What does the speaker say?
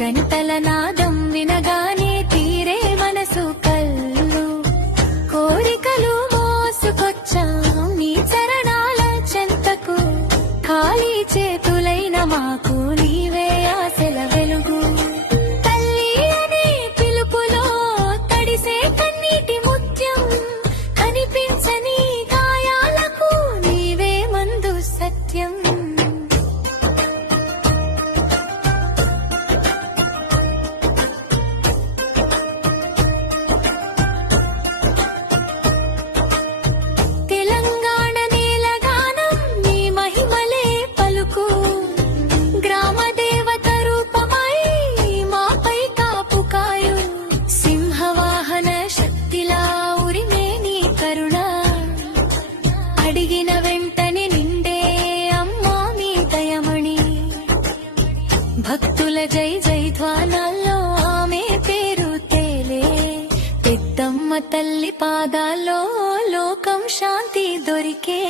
గంటల నాదం వినగానే తీరే మనసు కల్లు, కోరికలు మోసుకొచ్చాం నీ చరణాల చెంతకు, ఖాళీ చేతులైన మాకు నీవే ఆశల వెలుగు. తల్లి అనే పిలుపులో తడిసే కన్నీటి ముత్యం, కనిపించని గాయాలకు నీవే మందు సత్యం. అడిగిన వెంటనే నిండే అమ్మా మీ దయమణి, భక్తుల జై జై ధ్వానాల్లో ఆమె పేరు తేలే, పెద్దమ్మ తల్లి పాదాల్లో లోకం శాంతి దొరికే.